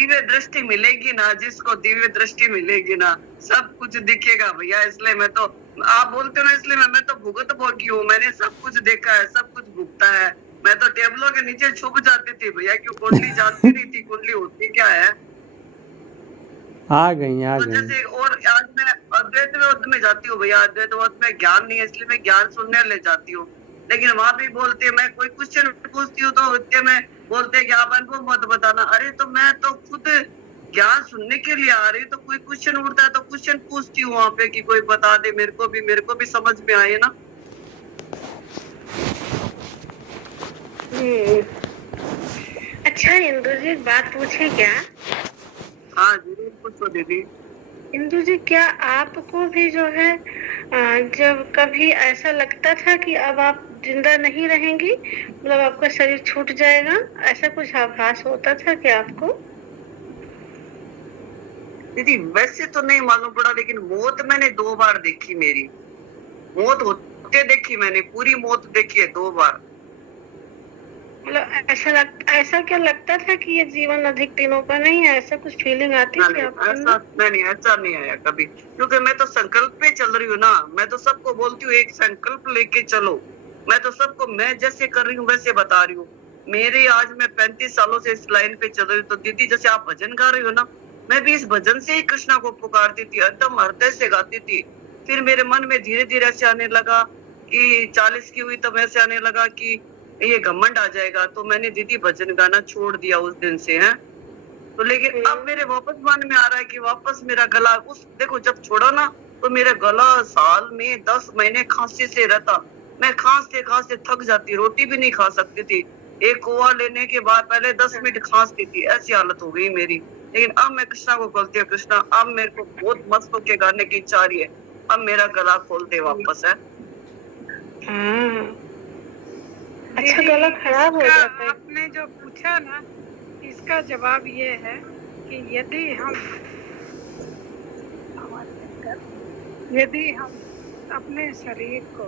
दिव्य दृष्टि मिलेगी ना, जिसको दिव्य दृष्टि मिलेगी ना, सब कुछ दिखेगा भैया। इसलिए मैं तो, आप बोलते हो ना, इसलिए मैं तो भुगत भोगी हूँ। मैंने सब कुछ देखा है, सब कुछ भुगता है। मैं तो टेबलों के नीचे छुप जाती थी भैया, क्यों कुंडली जानती नहीं थी कुंडली होती क्या है। आ गई तो जैसे, और आज मैं अद्वैत वेद में जाती हूँ भैया, अद्वैत वेद में ज्ञान नहीं है, इसलिए मैं ज्ञान सुनने ले जाती हूँ। लेकिन वहां भी बोलते हैं, मैं कोई क्वेश्चन पूछती हूँ तो इतने में बोलते हैं कि आप अनुभव मत बताना। अरे तो मैं तो खुद ज्ञान सुनने के लिए आ रही, तो कोई क्वेश्चन उठता है तो क्वेश्चन पूछती हूँ वहां पे कि कोई बता दे, मेरे को भी समझ में आए ना। अच्छा इंदु जी, एक बात पूछे क्या? हाँ जरूर पूछो दीदी। इंदु जी, क्या आपको भी जो है जब कभी ऐसा लगता था कि अब आप जिंदा नहीं रहेंगी, मतलब आपका शरीर छूट जाएगा, ऐसा कुछ आभास होता था क्या आपको? दीदी वैसे तो नहीं मालूम पड़ा, लेकिन मौत मैंने 2 बार देखी। मेरी मौत होते देखी मैंने, पूरी मौत देखी है 2 बार। मतलब ऐसा क्या लगता था कि ये जीवन अधिक दिनों का नहीं है, ऐसा कुछ फीलिंग आती थी आपको? ऐसा नहीं आया कभी, क्योंकि मैं तो संकल्प पे चल रही हूँ ना। मैं तो सबको बोलती हूँ एक संकल्प लेके चलो। मैं तो सबको, मैं जैसे कर रही हूँ वैसे बता रही हूँ। मेरी आज मैं 35 सालों से इस लाइन पे चल रही हूँ। तो दीदी जैसे आप भजन गा रही हो ना, मैं भी इस भजन से ही कृष्णा को पुकारती थी, एकदम हृदय से गाती थी। फिर मेरे मन में धीरे धीरे ऐसे आने लगा कि 40 की हुई तब ऐसे आने लगा कि ये घमंड आ जाएगा। तो मैंने दीदी भजन गाना छोड़ दिया उस दिन से है। तो लेकिन अब मेरे वापस मन में आ रहा है कि वापस मेरा गला, उस देखो जब छोड़ा ना, तो मेरा गला साल में 10 महीने खांसी से रहता। मैं खांसते खांसते थक जाती, रोटी भी नहीं खा सकती थी। एक कोवा लेने के बाद पहले 10 मिनट खांसती थी, ऐसी हालत हो गई मेरी। लेकिन अब मैं कृष्णा को बोलती हूँ, कृष्णा अब मेरे को बहुत मस्त होके गाने की इच्छा आ रही है, अब मेरा गला खोल दे वापस है। अच्छा, गला खराब हो जाता है। आपने जो पूछा ना, इसका जवाब ये है कि यदि हम अपने शरीर को,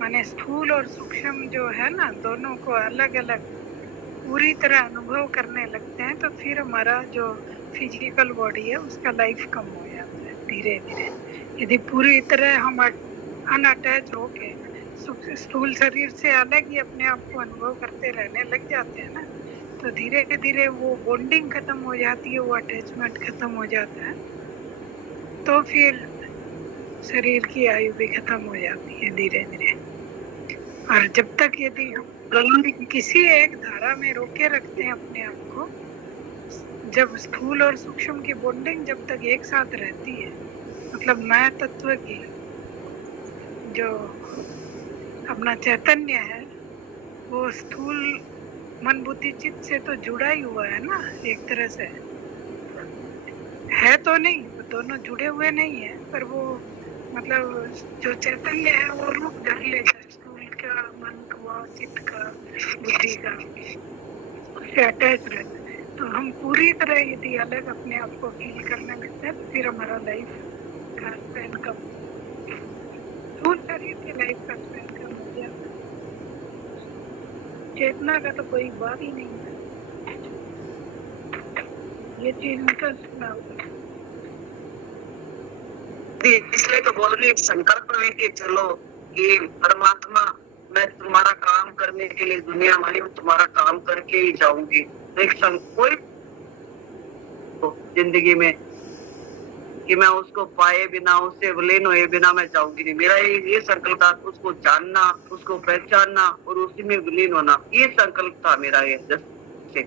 माने स्थूल और सूक्ष्म जो है ना, दोनों को अलग अलग पूरी तरह अनुभव करने लगते हैं, तो फिर हमारा जो फिजिकल बॉडी है उसका लाइफ कम हो जाता है धीरे धीरे। यदि पूरी तरह हम अनअटैच होके स्थूल शरीर से अलग ही अपने आप को अनुभव करते रहने लग जाते हैं ना, तो धीरे धीरे वो बॉन्डिंग खत्म हो जाती है, वो अटैचमेंट खत्म हो जाता है, तो फिर शरीर की आयु भी खत्म हो जाती है धीरे धीरे। और जब तक यदि हम किसी एक धारा में रोके रखते हैं अपने आप को, जब स्थूल और सूक्ष्म की बॉन्डिंग जब तक एक साथ रहती है, मतलब मैं तत्व की जो अपना चैतन्य है वो स्थूल मन बुद्धि चित्त से तो जुड़ा ही हुआ है ना, एक तरह से है तो नहीं, दोनों जुड़े हुए नहीं है, पर वो मतलब जो चैतन्य है वो रूप धर लेता है स्थूल का, मन का, चित्त का, बुद्धि का, उससे अटैच रहता है। तो हम पूरी तरह यदि अलग अपने आप को फील करने लगते हैं, तो फिर हमारा लाइफ का स्पेन कम, स्थूल शरीर की लाइफ का स्पेन कम हो जाता है। चेतना का तो कोई बात ही नहीं है, ये चीज निकल सकना होगा। इसलिए तो बोल रही, संकल्प लेके चलो कि परमात्मा मैं तुम्हारा काम करने के लिए दुनिया में आई हूँ, तुम्हारा काम करके ही जाऊंगी। एक कोई जिंदगी में कि मैं उसको पाए बिना, उससे विलीन हुए बिना मैं जाऊंगी नहीं। मेरा ये संकल्प था, उसको जानना, उसको पहचानना और उसी में विलीन होना, ये संकल्प था मेरा। ये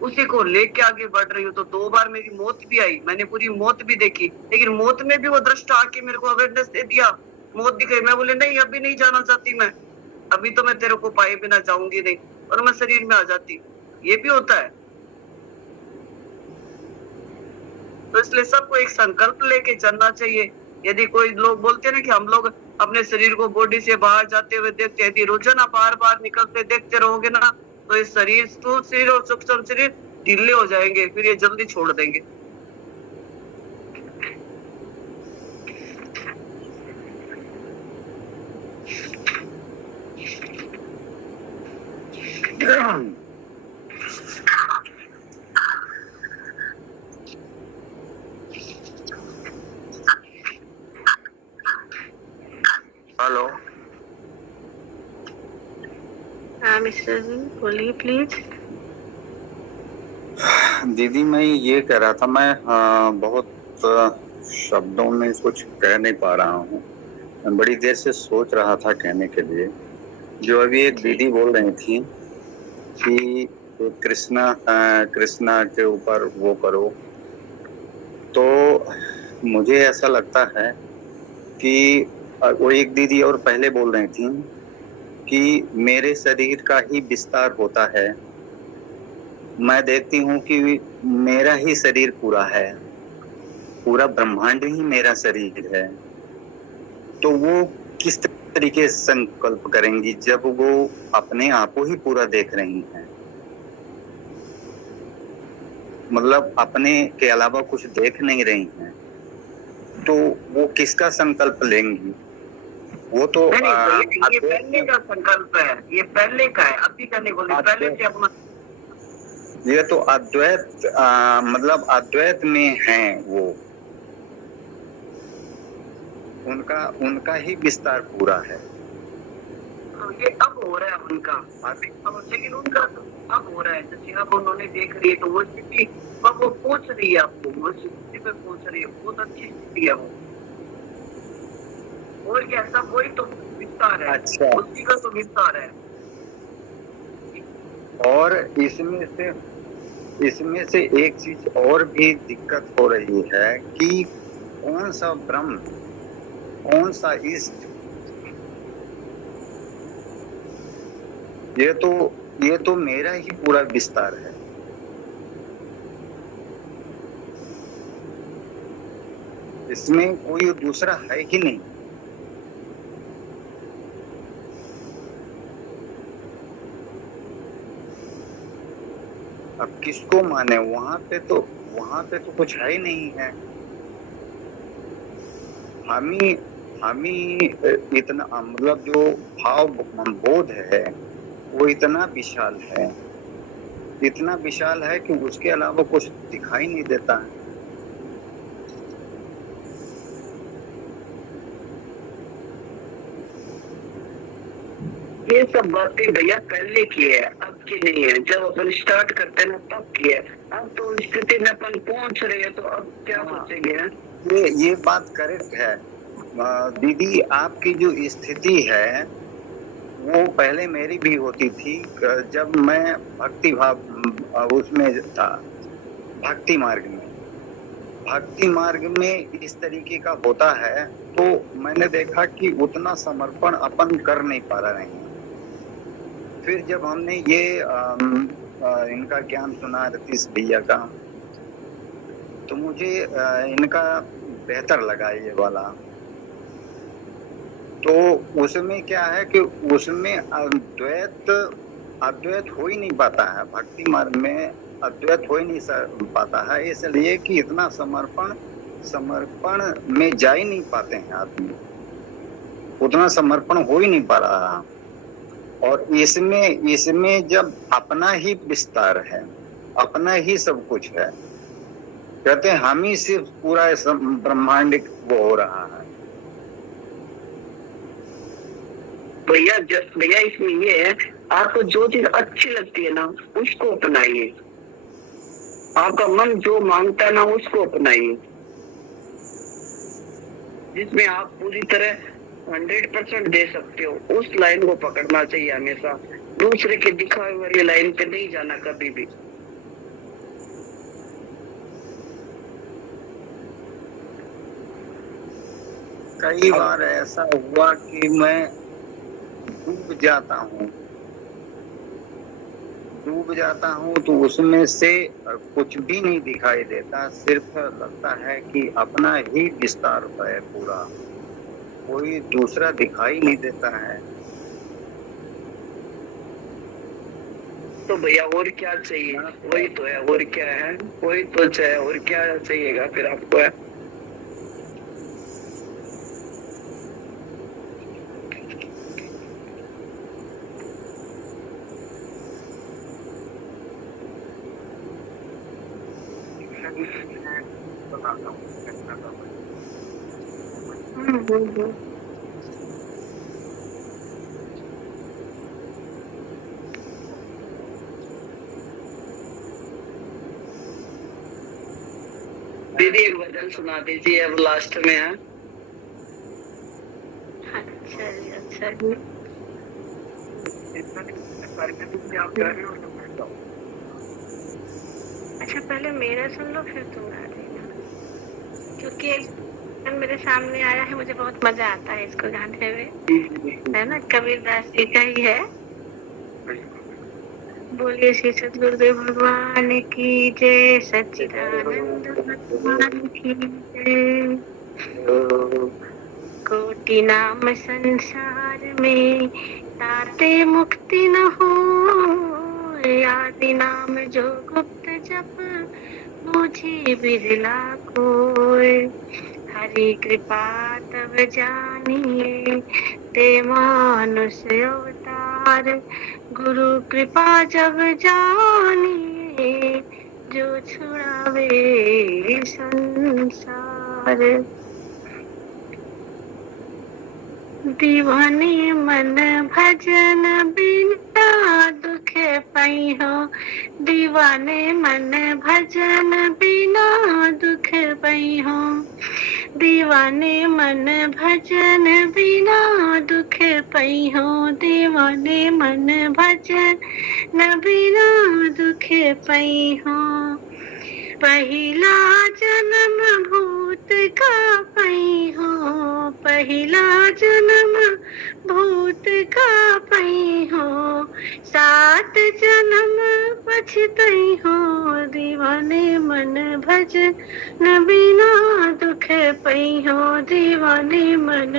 उसी को लेके आगे बढ़ रही हूँ। तो 2 बार मेरी मौत भी आई, मैंने पूरी मौत भी देखी, लेकिन मौत में भी वो दृष्टा आके मेरे को अवेयरनेस दे दिया, मौत दिखाई। मैं बोले नहीं, अभी नहीं जाना चाहती मैं, अभी तो मैं तेरे को पाए बिना जाऊंगी नहीं, और मैं शरीर में आ जाती। ये भी होता है। तो इसलिए सबको एक संकल्प लेके चलना चाहिए। यदि कोई लोग बोलते हैं ना कि हम लोग अपने शरीर को बॉडी से बाहर जाते हुए देखते हैं, यदि रोजाना बार बार निकलते देखते रहोगे ना, तो इस शरीर, स्थूल शरीर और सूक्ष्म शरीर ढीले हो जाएंगे, फिर ये जल्दी छोड़ देंगे। हाँ मिश्रा जी बोलिए प्लीज। दीदी मैं ये कह रहा था, मैं बहुत शब्दों में कुछ कह नहीं पा रहा हूँ। मैं बड़ी देर से सोच रहा था कहने के लिए। जो अभी एक दीदी बोल रही थी कि कृष्णा के ऊपर वो करो, तो मुझे ऐसा लगता है कि वो एक दीदी और पहले बोल रही थी कि मेरे शरीर का ही विस्तार होता है। मैं देखती हूँ कि मेरा ही शरीर पूरा है, पूरा ब्रह्मांड ही मेरा शरीर है। तो वो किस तरीके से संकल्प करेंगी जब वो अपने आप को ही पूरा देख रही हैं? मतलब अपने के अलावा कुछ देख नहीं रही हैं, तो वो किसका संकल्प लेंगी? वो तो ये पहले का संकल्प है, ये पहले का है, अभी का नहीं बोल रही, पहले से अपना। ये तो अद्वैत मतलब अद्वैत में है वो, उनका ही विस्तार पूरा है। ये अब हो रहा है उनका, अब लेकिन उनका अब हो रहा है। जैसे अब उन्होंने देख रही है तो वो स्थिति अब वो पहुंच रही है, आपको वो स्थिति पे पहुंच रही है, बहुत अच्छी स्थिति है वो। और क्या सब वही तो विस्तार है। अच्छा, उसी का तो विस्तार है। और इसमें से एक चीज और भी दिक्कत हो रही है कि कौन सा ब्रह्म, कौन सा इष्ट, ये तो मेरा ही पूरा विस्तार है। इसमें कोई दूसरा है ही नहीं। अब किसको माने? वहां पे तो कुछ है ही नहीं है। हम ही इतना, मतलब जो भाव बोध है वो इतना विशाल है कि उसके अलावा कुछ दिखाई नहीं देता है। ये सब बातें भैया पहले की है, अब की नहीं है। जब अपन स्टार्ट करते हैं ना तब की है। अब तो स्थिति में अपन पहुंच रहे हैं, तो अब क्या सोचेंगे? ये बात करेक्ट है दीदी। आपकी जो स्थिति है वो पहले मेरी भी होती थी, जब मैं भक्ति भाव उसमें था, भक्ति मार्ग में इस तरीके का होता है। तो मैंने देखा कि उतना समर्पण अपन कर नहीं पा रहे हैं। फिर जब हमने ये इनका ज्ञान सुना रतीश भैया का, तो मुझे इनका बेहतर लगा ये वाला। तो उसमें क्या है कि उसमें अद्वैत हो ही नहीं पाता है। भक्ति मार्ग में अद्वैत हो ही नहीं पाता है, इसलिए कि इतना समर्पण में जा ही नहीं पाते हैं आदमी, उतना समर्पण हो ही नहीं पा रहा। और इसमें जब अपना ही विस्तार है, अपना ही सब कुछ है, कहते हैं हम ही सिर्फ पूरा ब्रह्मांड वो हो रहा है। भैया इसमें ये है, आपको जो चीज अच्छी लगती है ना उसको अपनाइए। आपका मन जो मांगता है ना उसको अपनाइए। जिसमें आप पूरी तरह 100% दे सकते हो, उस लाइन को पकड़ना चाहिए हमेशा। दूसरे के दिखाए वाली लाइन पे नहीं जाना कभी भी। कई बार ऐसा हुआ कि मैं डूब जाता हूँ तो उसमें से कुछ भी नहीं दिखाई देता, सिर्फ लगता है कि अपना ही विस्तार है पूरा, कोई दूसरा दिखाई नहीं देता है। तो भैया और क्या चाहिए? वही तो है, और क्या है? वही तो चाहिए, और क्या चाहिएगा फिर आपको? है दीदी एक भजन सुना दीजिए अब लास्ट में है। अच्छा जी, अच्छा जी। अच्छा पहले मेरा सुन लो फिर तुम गा देना, क्योंकि मेरे सामने आया है, मुझे बहुत मजा आता है इसको गाने में, है ना, कबीरदास जी का ही है। बोलिए श्री सद्गुरुदेव भगवान की जय, सच्चिदानंद भगवान की जय। कोटि नाम संसार में ताते मुक्ति न हो, आदि नाम जो गुप्त जप मुझे बिरला कोय। हरि कृपा तब जानिए ते मानुष अवतार, गुरु कृपा जब जानिए जो छुड़ावे संसार। दीवाने मन भजन बिना दुख पई हो, दीवाने मन भजन बिना दुख पई हो, दीवाने मन भजन बिना दुख पई हो, दीवाने मन भजन बिना दुख पई हो। पहिला जन्म भूत का पई हो, पहिला जन्म भूत का पई हो, सात जन्म पछतई हो, दीवाने मन भजन बिना दुख पई हो, दीवाने मन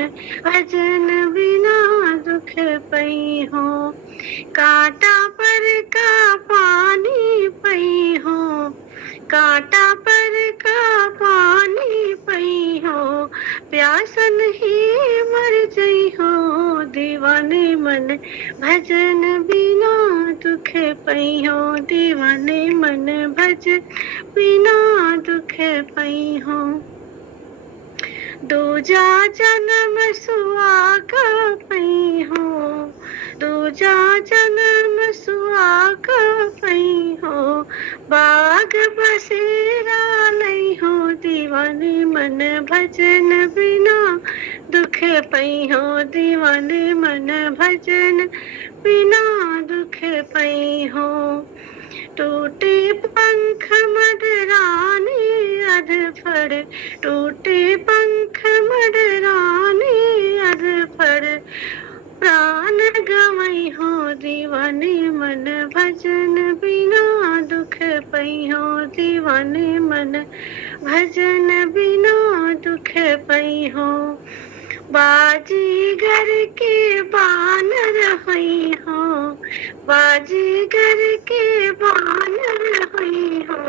भजन बिना दुख पई हो। कांटा पर का पानी पई हो, कांटा पर का पानी पई हो, प्यासन ही मर जई हो, दीवाने मन भजन बिना दुख पई हो, दीवाने मन भजन बिना दुख पई हो। दूजा जन्म सुहागा पई हो, दूजा जन्म सुहागा पई हो, बाग बसेरा नहीं हो, दीवाने मन भजन बिना दुख पई हो, दीवाने मन भजन बिना दुख पई हो। टूटे पंख मडराने अधफड़, टूटे पंख मडराने अधफड़, प्राण गवई हो, दीवाने मन भजन बिना दुख पई हो, दीवाने मन भजन बिना दुख पई हो। बाजीगर के बानर हुई हो, बाजीगर के बानर हुई हो,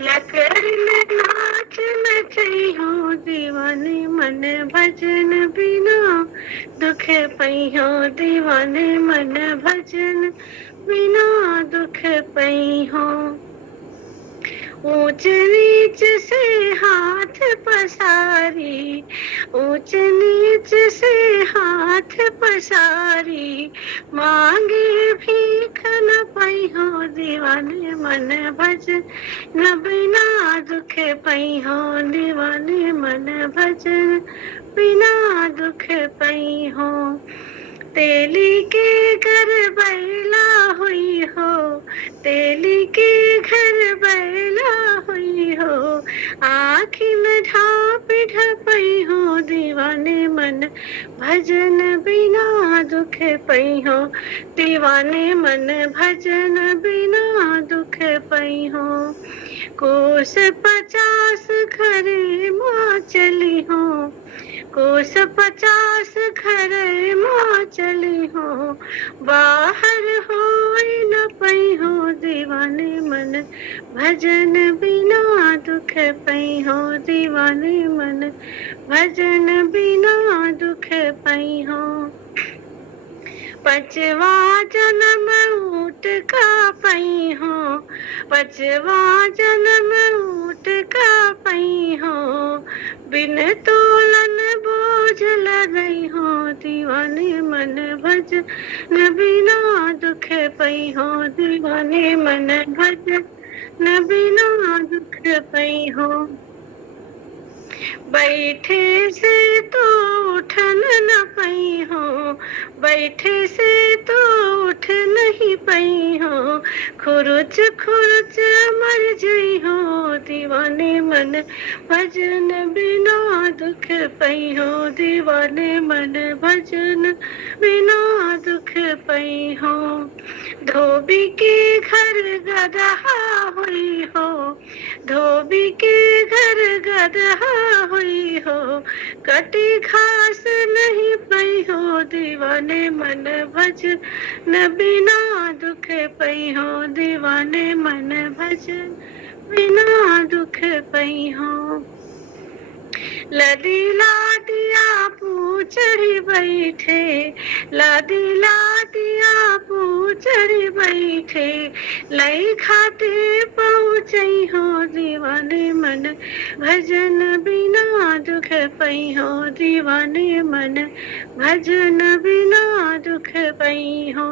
लकर में नाच नचई हो, दीवाने मन भजन बिना दुख पई हो, दीवाने मन भजन बिना दुख पई हो। ऊंच नीच से हाथ पसारी, ऊंच नीच से हाथ पसारी, मांगे भीख न पाई हो, दीवाने मन भजन बिना दुख पई हो, दीवाने मन भजन बिना दुख पई हो। तेली के घर बैला हुई हो, तेली के घर बैला हुई हो, आँखिन ढाप ढपई हो, दीवाने मन भजन बिना दुख पई हो, दीवाने मन भजन बिना दुख पई हो। कोस 50 घरे माँ चली हो, कोस 50 घरे माँ चली हो, बाहर हो न पई हो, दीवाने मन भजन बिना दुख पई हो, दीवाने मन भजन बिना दुख पई हो। पचवा जन्म ऊट का पई हो, पचवा जन्म ऊट का पई हो, बिन तोलन बोझ लगई हो, दीवाने मन भजन बिना दुख पई हो, दीवाने मन भजन बिना दुख पई हो। बैठे से तो उठन न पई हो, बैठे से तो उठ नहीं पई हो, खुरुच खुरुच मर जई हो, दीवाने मन भजन बिना दुख पई हो, दीवाने मन भजन बिना दुख पई हो। धोबी के घर गदहा हुई हो, धोबी के घर गदहा हुई हो, कटी घास नहीं पई हो, दीवाने मन भजन बिना दुख पई हो, दीवाने मन भजन बिना दुख पई हो। लदी लादिया पूछड़ी बैठे, लदी लादिया पूछड़ी बैठे, लई खाते पहुँचई हो, दीवाने मन भजन बिना दुख पई हो, दीवाने मन भजन बिना दुख पई हो।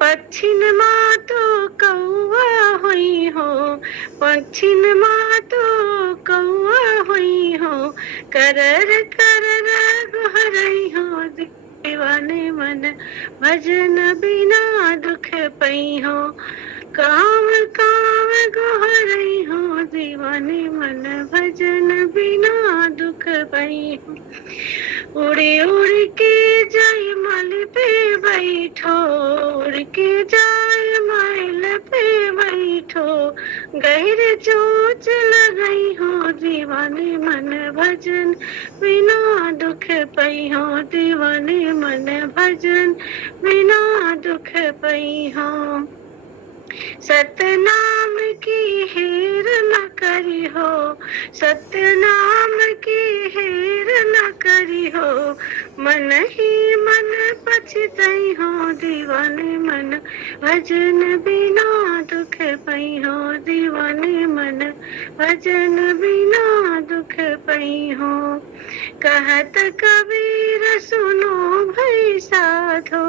पक्षिन माँ तो कौआ हुई हो, पक्षिन माँ तो कौआ हुई हो, करर करर गोहरई हो, दीवाने मन भजन बिना दुख पई हो। काम काम गोहरई हो, दीवाने मन भजन बिना दुख पई हो। उड़ी उड़ी के जाय मल पे बैठो, उड़ के जाय मल पे बैठो, गहर चोच लगई हो, दीवाने मन भजन बिना दुख पई हो, दीवाने मन भजन बिना दुख पई हो। सतनाम की हेर न करी हो, सतनाम की हेर न करी हो, मन ही मन पछतई हो, दीवाने मन भजन बिना दुख पई हो, दीवाने मन भजन बिना दुख पई हो। कहत कबीर सुनो भई साधो,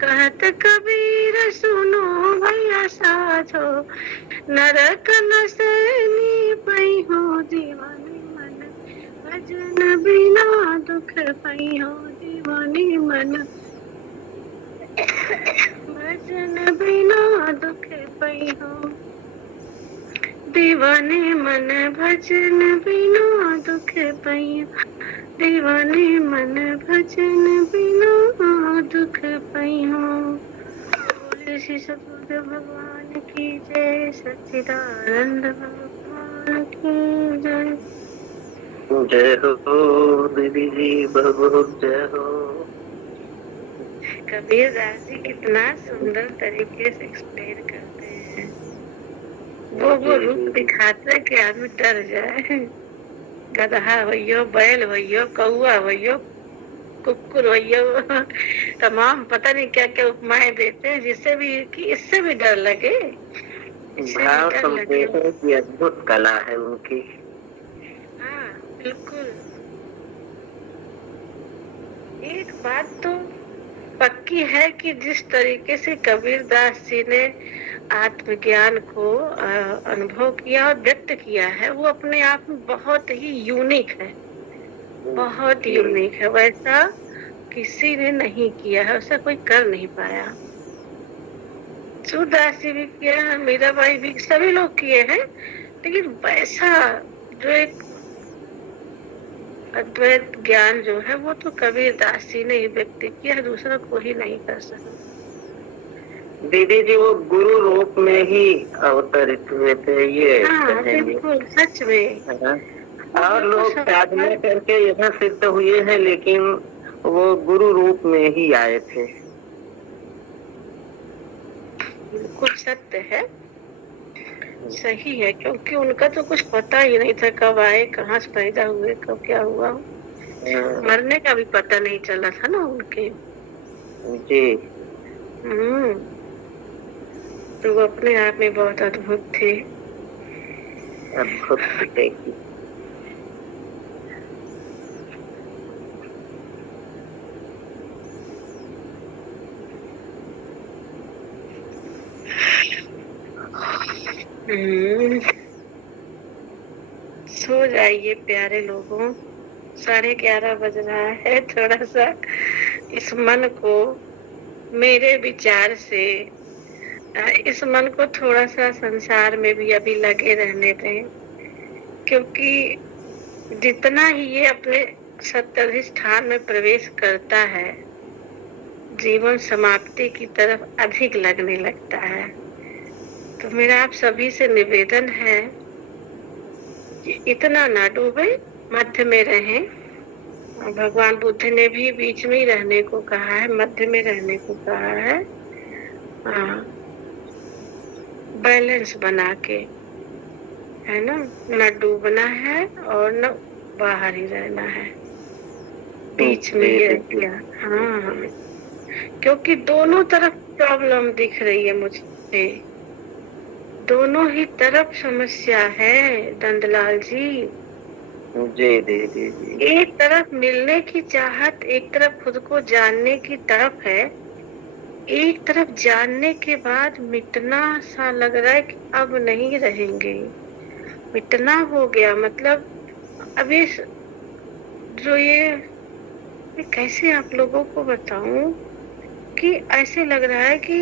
कहत कबीर सुनो भैया साधो, नरक नसनी पई हो, दीवाने मन भजन बिना दुख पई हो, दीवाने मन भजन बिना दुख पई हो, दीवाने मन भजन बिना दुख पई हो, दीवाने मन भजन बिना दुख पई हो। बोले श्री सतगुरु भगवान की जय, सच्चिदानंद भगवान की जय। जय हो दीदी जी, बहुत जय हो। कबीर दास जी कितना सुंदर तरीके से एक्सप्लेन करते हैं, वो रूप दिखाते हैं कि आदमी डर जाए। गधा भैयो, बैल भैयो, कौआ भैयो, कुकुर भैयो, तमाम पता नहीं क्या क्या उपमाएं देते हैं, जिससे भी कि इससे भी डर लगे, भाव संप्रेषण की अद्भुत कला है उनकी। हाँ बिल्कुल। एक बात तो पक्की है कि जिस तरीके से कबीर दास जी ने आत्मज्ञान को अनुभव किया और व्यक्त किया है, वो अपने आप में बहुत ही यूनिक है, बहुत यूनिक है। वैसा किसी ने नहीं किया है, वैसा कोई कर नहीं पाया। सूरदास जी भी किया है, मीराबाई भी, सभी लोग किए हैं, लेकिन वैसा जो एक अद्वैत ज्ञान जो है वो तो कबीर दास जी ने ही व्यक्त किया है, दूसरा कोई नहीं कर सकता। दीदी जी वो गुरु रूप में ही अवतरित हुए थे, ये हाँ बिल्कुल सच में। और लोग साधना करके यहाँ सिद्ध हुए हैं, लेकिन वो गुरु रूप में ही आए थे। बिल्कुल सत्य है, सही है, क्योंकि उनका तो कुछ पता ही नहीं था कब आए, कहाँ से पैदा हुए, कब क्या हुआ, मरने का भी पता नहीं चला था ना उनके। जी तो वो अपने आप में बहुत अद्भुत थे। अद्भुत थे। सो फिर आइए प्यारे लोगों, 11:30 बज रहा है। थोड़ा सा इस मन को मेरे विचार से इस मन को थोड़ा सा संसार में भी अभी लगे रहने दें, क्योंकि जितना ही ये अपने सत्याधिष्ठान में प्रवेश करता है, जीवन समाप्ति की तरफ अधिक लगने लगता है। तो मेरा आप सभी से निवेदन है कि इतना ना डूबे, मध्य में रहें। भगवान बुद्ध ने भी बीच में ही रहने को कहा है, मध्य में रहने को कहा है। बैलेंस बना के, है ना, न डूबना है और न बाहर ही रहना है, बीच में ही रह गया। हाँ, क्योंकि दोनों तरफ प्रॉब्लम दिख रही है मुझे, दोनों ही तरफ समस्या है नंदलाल जी। जी जी जी जी। एक तरफ मिलने की चाहत, एक तरफ खुद को जानने की तरफ है, एक तरफ जानने के बाद मिटना सा लग रहा है कि अब नहीं रहेंगे, मिटना हो गया। मतलब अभी जो ये कैसे आप लोगों को बताऊं कि ऐसे लग रहा है कि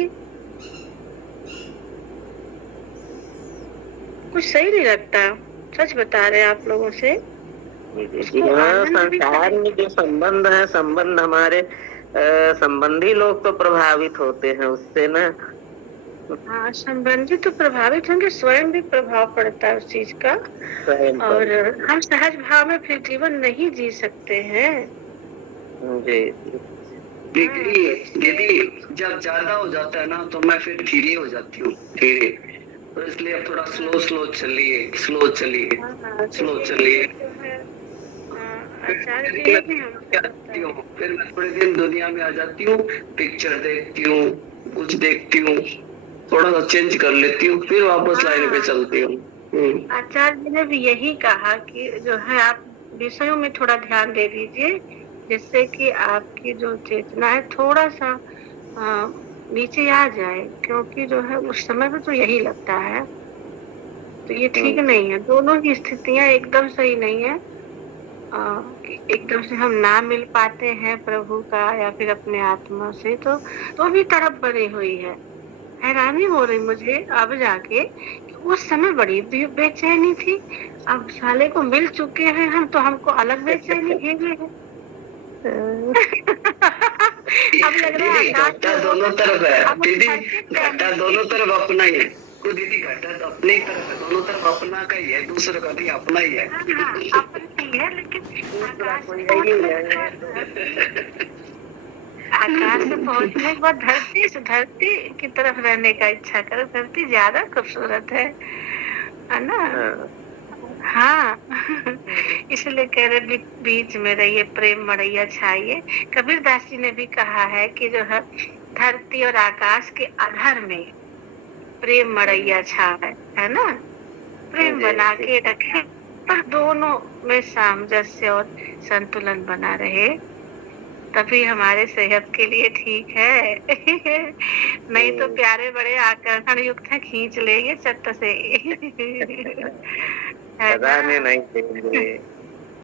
कुछ सही नहीं लगता, सच बता रहे आप लोगों से। हाँ, संसार में जो संबंध है, संबंध हमारे संबंधी लोग तो प्रभावित होते हैं उससे ना। हाँ, संबंधी तो प्रभावित होंगे, स्वयं भी प्रभाव पड़ता है उस चीज का। और हम सहज भाव में फिर जीवन नहीं जी सकते हैं। जी दीदी जब ज्यादा हो जाता है ना तो मैं फिर धीरे हो जाती हूँ, धीरे। तो इसलिए अब थोड़ा स्लो चलिए, स्लो चलिए, स्लो चलिए। फिर मैं थोड़े दिन दुनिया में आ जाती हूँ, पिक्चर देखती हूँ, कुछ देखती हूँ, थोड़ा सा चेंज कर लेती हूँ, फिर वापस लाइन पे चलती हूँ। आचार्य जी ने भी यही कहा कि जो है आप विषयों में थोड़ा ध्यान दे दीजिए, जिससे कि आपकी जो चेतना है थोड़ा सा नीचे आ जाए, क्योंकि जो है उस समय में तो यही लगता है। तो ये ठीक नहीं है, दोनों ही स्थितियां एकदम सही नहीं है। एकदम से हम ना मिल पाते हैं प्रभु का या फिर अपने आत्मा से, तो भी तड़प बनी हुई है। हैरानी हो रही मुझे अब जाके कि उस समय बड़ी बेचैनी थी, अब साले को मिल चुके हैं हम तो हमको अलग बेचैनी घेरे है। अब लग रहा है घाटा दोनों तरफ है दीदी, घाटा दोनों तरफ अपना ही है। तो दीदी घाटा तो अपनी तरफ है, दोनों तरफ अपना का ही है, दूसरे का नहीं, अपना ही है। अपना ही है, लेकिन आकाश से पहुंचने के बाद धरती की तरफ रहने का इच्छा करो। धरती ज्यादा खूबसूरत है ना। हाँ, इसलिए कह रहे बीच में रहिए, प्रेम मड़ैया छाइए। कबीर दास जी ने भी कहा है कि जो है धरती और आकाश के आधार में प्रेम मड़ैया छाए, है ना, प्रेम बना के रखे, पर दोनों में सामंजस्य और संतुलन बना रहे, तभी हमारे सेहत के लिए ठीक है। नहीं तो प्यारे बड़े आकर्षण युक्त है, खींच लेंगे चट्ट से। नहीं देंगे।